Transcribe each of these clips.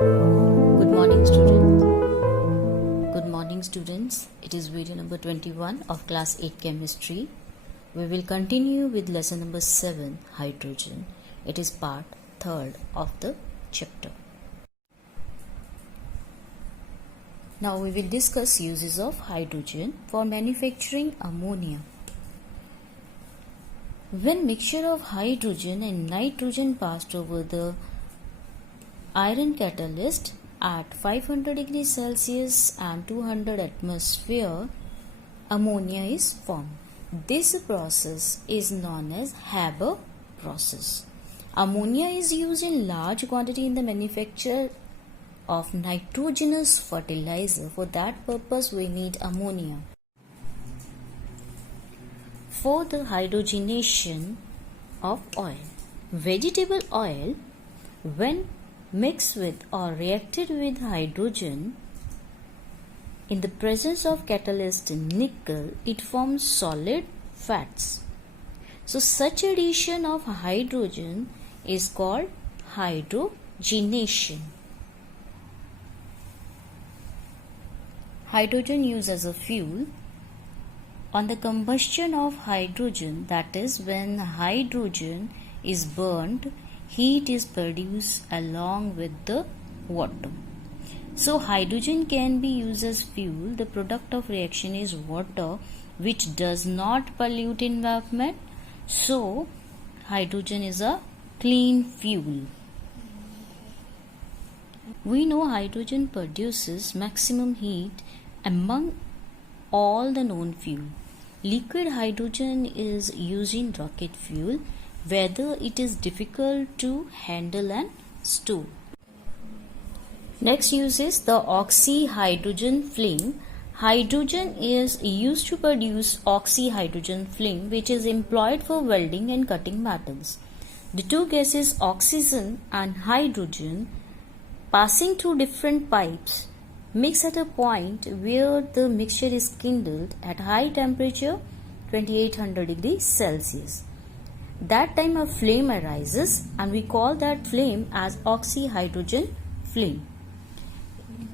Good morning, students. Good morning, students. It is video number 21 of class 8 chemistry. We will continue with lesson number 7, hydrogen. It is part 3rd of the chapter. Now we will discuss uses of hydrogen for manufacturing ammonia. When mixture of hydrogen and nitrogen passed over the iron catalyst at 500 degrees Celsius and 200 atmosphere, ammonia is formed. This process is known as Haber process. Ammonia is used in large quantity in the manufacture of nitrogenous fertilizer. For that purpose, we need ammonia. For the hydrogenation of oil, vegetable oil, when mixed with or reacted with hydrogen in the presence of catalyst nickel, it forms solid fats. So such addition of hydrogen is called hydrogenation. Hydrogen used as a fuel. On the combustion of hydrogen, that is when hydrogen is burned, heat is produced along with the water. So hydrogen can be used as fuel. The product of reaction is water, which does not pollute environment. So hydrogen is a clean fuel. We know hydrogen produces maximum heat among all the known fuel. Liquid hydrogen is used in rocket fuel, whether it is difficult to handle and store. Next use is the oxyhydrogen flame. Hydrogen is used to produce oxyhydrogen flame, which is employed for welding and cutting metals. The two gases, oxygen and hydrogen, passing through different pipes, mix at a point where the mixture is kindled at high temperature, 2800 degrees Celsius. That time a flame arises and we call that flame as oxyhydrogen flame.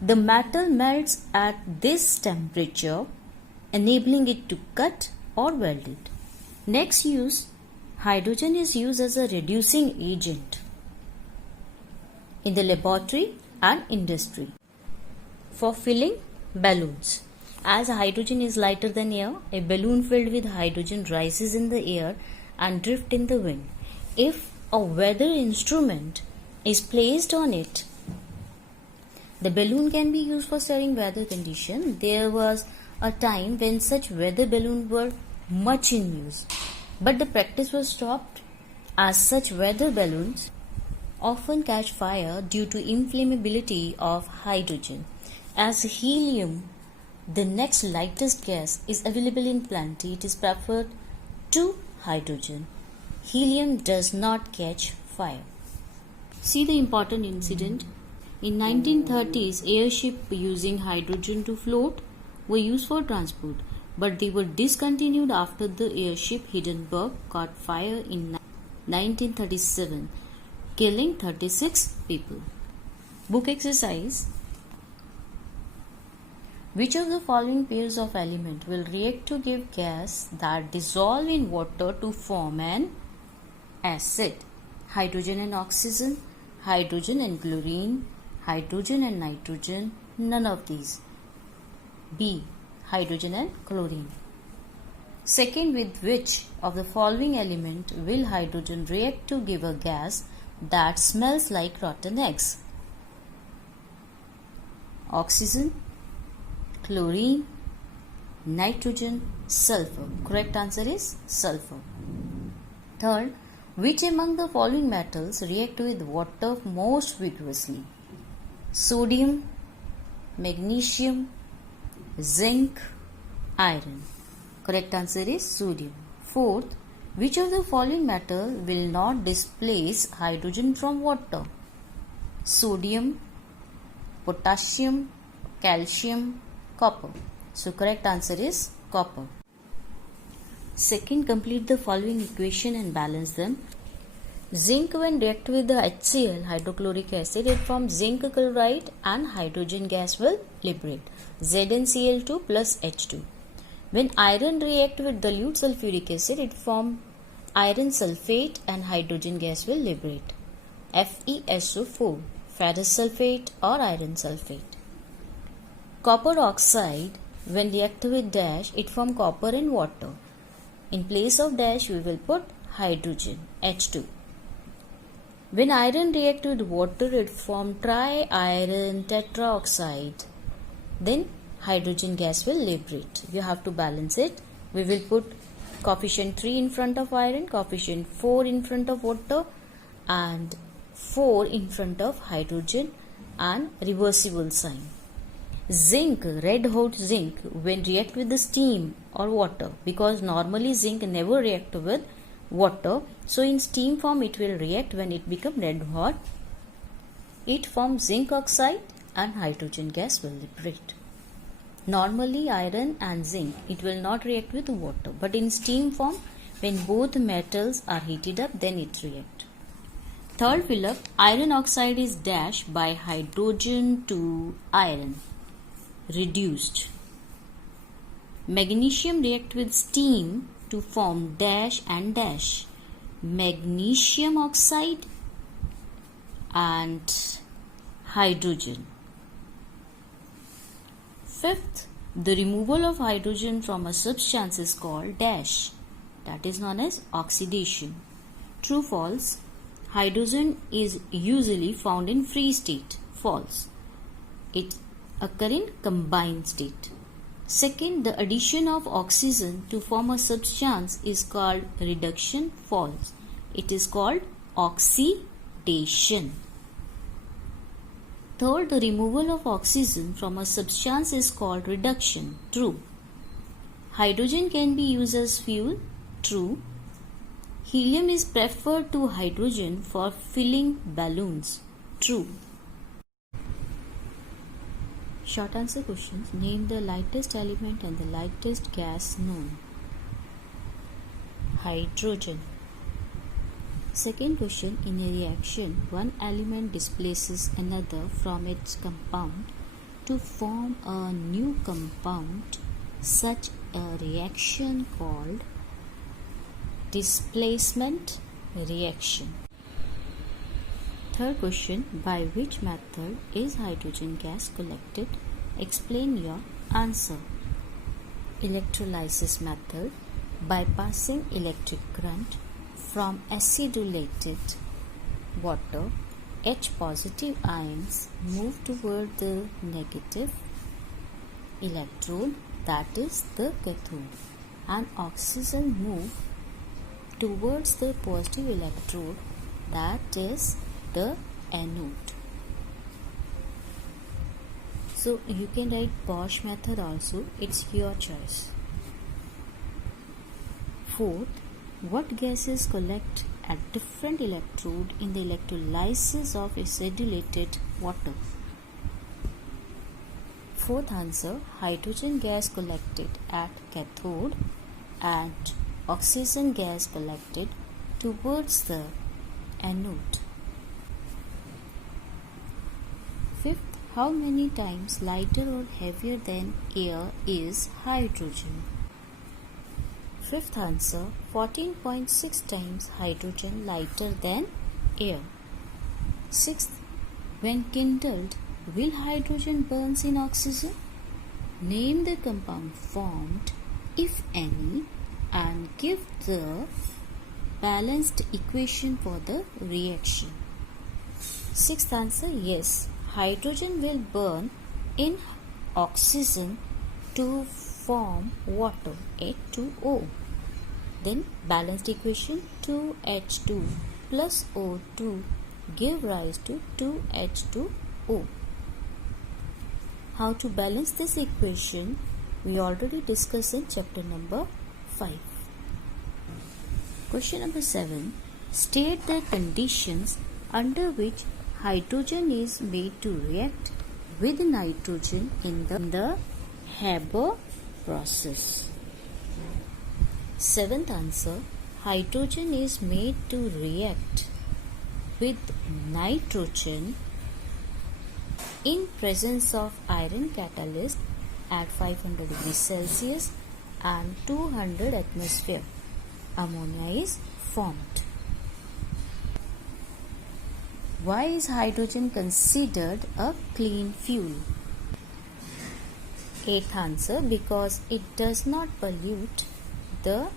The metal melts at this temperature, enabling it to cut or weld it. Next use, hydrogen is used as a reducing agent in the laboratory and industry. For filling balloons, as hydrogen is lighter than air, a balloon filled with hydrogen rises in the air and drift in the wind. If a weather instrument is placed on it, the balloon can be used for studying weather condition. There was a time when such weather balloons were much in use, but the practice was stopped as such weather balloons often catch fire due to inflammability of hydrogen. As helium, the next lightest gas, is available in plenty, it is preferred to hydrogen. Helium does not catch fire. See the important incident. In 1930s, airship using hydrogen to float were used for transport, but they were discontinued after the airship Hindenburg caught fire in 1937, killing 36 people. Book exercise. Which of the following pairs of elements will react to give gas that dissolve in water to form an acid? Hydrogen and oxygen, hydrogen and chlorine, hydrogen and nitrogen, none of these. B. Hydrogen and chlorine. Second, with which of the following element will hydrogen react to give a gas that smells like rotten eggs? Oxygen, chlorine, nitrogen, sulfur. Correct answer is sulfur. Third, which among the following metals react with water most vigorously? Sodium, magnesium, zinc, iron. Correct answer is sodium. Fourth, which of the following metal will not displace hydrogen from water? Sodium, potassium, calcium, copper. So correct answer is copper. Second, complete the following equation and balance them. Zinc, when react with the HCl, hydrochloric acid, it forms zinc chloride and hydrogen gas will liberate, ZnCl2 plus H2. When iron react with dilute sulfuric acid, it forms iron sulfate and hydrogen gas will liberate, FeSO4, ferrous sulfate or iron sulfate. Copper oxide, when react with dash, it forms copper and water. In place of dash, we will put hydrogen, H2. When iron reacts with water, it forms tri-iron tetraoxide. Then hydrogen gas will liberate. You have to balance it. We will put coefficient 3 in front of iron, coefficient 4 in front of water, and 4 in front of hydrogen, and reversible sign. Zinc, red hot zinc, when react with the steam or water, because normally zinc never react with water, so in steam form it will react. When it become red hot, it forms zinc oxide and hydrogen gas will liberate. Normally iron and zinc, it will not react with water, but in steam form, when both metals are heated up, then it react. Third fill-up, iron oxide is dashed by hydrogen to iron, reduced. Magnesium react with steam to form dash and dash, magnesium oxide and hydrogen. Fifth, the removal of hydrogen from a substance is called dash, that is known as oxidation. True, false. Hydrogen is usually found in free state, false. It occurs in combined state. Second, the addition of oxygen to form a substance is called reduction, false. It is called oxidation. Third, the removal of oxygen from a substance is called reduction, true. Hydrogen can be used as fuel, true. Helium is preferred to hydrogen for filling balloons, true. Short answer questions. Name the lightest element and the lightest gas known. Hydrogen. Second question. In a reaction, one element displaces another from its compound to form a new compound. Such a reaction called displacement reaction. Third question. By which method is hydrogen gas collected? Explain your answer. Electrolysis method. By passing electric current from acidulated water, H positive ions move toward the negative electrode, that is the cathode, and oxygen move towards the positive electrode, that is the anode. So you can write Bosch method also, it's your choice. Fourth, what gases collect at different electrode in the electrolysis of acidulated water? Fourth answer, hydrogen gas collected at cathode and oxygen gas collected towards the anode. Fifth, how many times lighter or heavier than air is hydrogen? Fifth answer, 14.6 times hydrogen lighter than air. Sixth, when kindled, will hydrogen burns in oxygen? Name the compound formed, if any, and give the balanced equation for the reaction. Sixth answer, yes, hydrogen will burn in oxygen to form water, H2O. Then balanced equation, 2H2 plus O2 give rise to 2H2O. How to balance this equation we already discussed in chapter number 5. Question number 7. State the conditions under which hydrogen is made to react with nitrogen in the Haber process. Seventh answer, hydrogen is made to react with nitrogen in presence of iron catalyst at 500 degrees Celsius and 200 atmosphere. Ammonia is formed. Why is hydrogen considered a clean fuel? Eighth answer, because it does not pollute the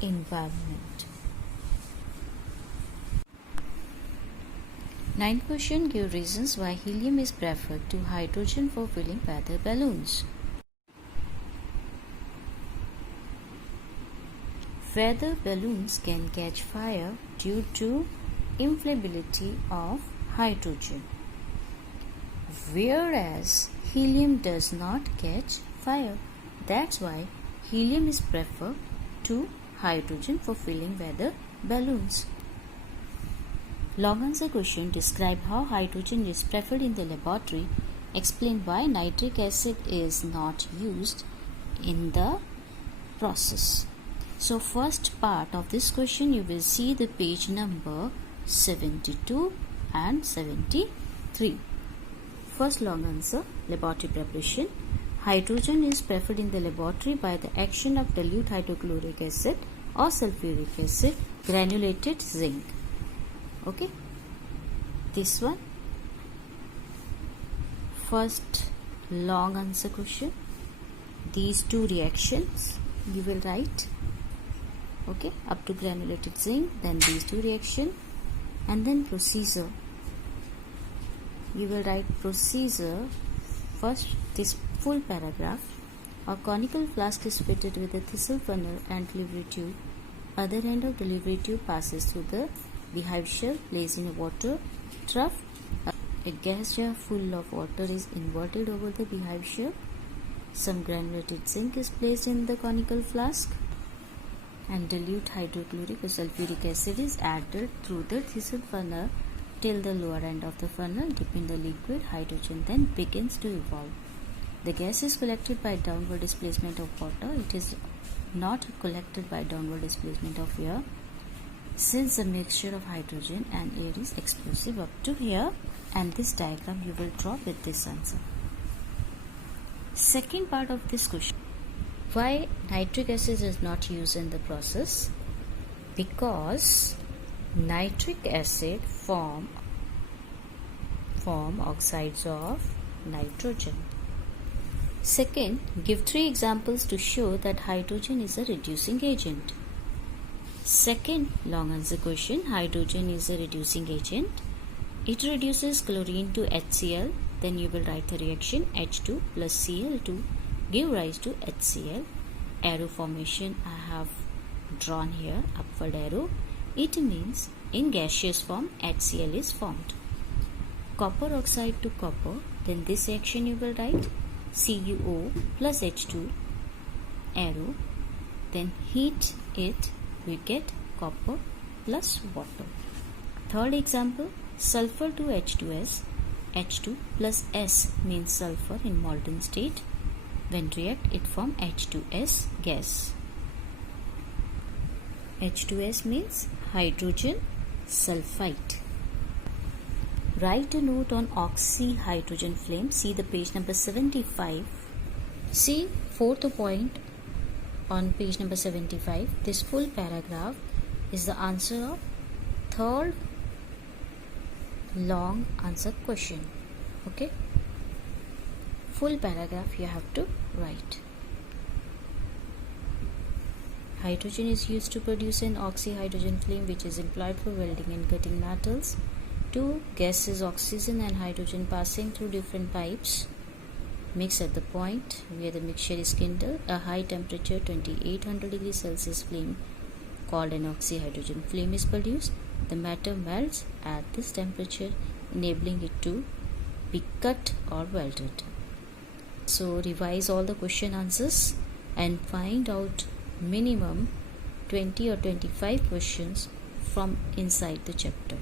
environment. Ninth question, give reasons why helium is preferred to hydrogen for filling weather balloons. Weather balloons can catch fire due to inflammability of hydrogen, whereas helium does not catch fire. That's why helium is preferred to hydrogen for filling weather balloons. Long answer question, describe how hydrogen is preferred in the laboratory. Explain why nitric acid is not used in the process. So first part of this question, you will see the page number 72 and 73. First long answer, laboratory preparation. Hydrogen is preferred in the laboratory by the action of dilute hydrochloric acid or sulfuric acid, granulated zinc. Okay, this one. First long answer question. These two reactions you will write. Okay, up to granulated zinc, then these two reaction, and then procedure. You will write procedure. First, this full paragraph. A conical flask is fitted with a thistle funnel and delivery tube. Other end of delivery tube passes through the beehive shell, placed in a water trough. A gas jar full of water is inverted over the beehive shell. Some granulated zinc is placed in the conical flask, and dilute hydrochloric or sulfuric acid is added through the thistle funnel till the lower end of the funnel. Dip in the liquid. Hydrogen then begins to evolve. The gas is collected by downward displacement of water. It is not collected by downward displacement of air, since the mixture of hydrogen and air is explosive. Up to here, and this diagram you will draw with this answer. Second part of this question, why nitric acid is not used in the process? Because nitric acid form oxides of nitrogen. Second, give 3 examples to show that hydrogen is a reducing agent. Second long answer question, hydrogen is a reducing agent. It reduces chlorine to HCl. Then you will write the reaction H2 plus Cl2 give rise to HCl. Arrow formation I have drawn here, upward arrow. It means in gaseous form HCl is formed. Copper oxide to copper, then this reaction you will write CuO plus H2 arrow, then heat it, we get copper plus water. Third example, sulfur to H2S. H2 plus S means sulfur in molten state. When react, it form H2S gas. H2S means hydrogen sulfide. Write a note on oxyhydrogen flame. See the page number 75. See fourth point on page number 75. This full paragraph is the answer of third long answer question. Okay, full paragraph you have to write. Hydrogen is used to produce an oxyhydrogen flame, which is employed for welding and cutting metals. Two gases, oxygen and hydrogen, passing through different pipes, mix at the point where the mixture is kindled. A high temperature 2800 degrees Celsius flame called an oxyhydrogen flame is produced. The matter melts at this temperature, enabling it to be cut or welded. So revise all the question answers and find out minimum 20 or 25 questions from inside the chapter.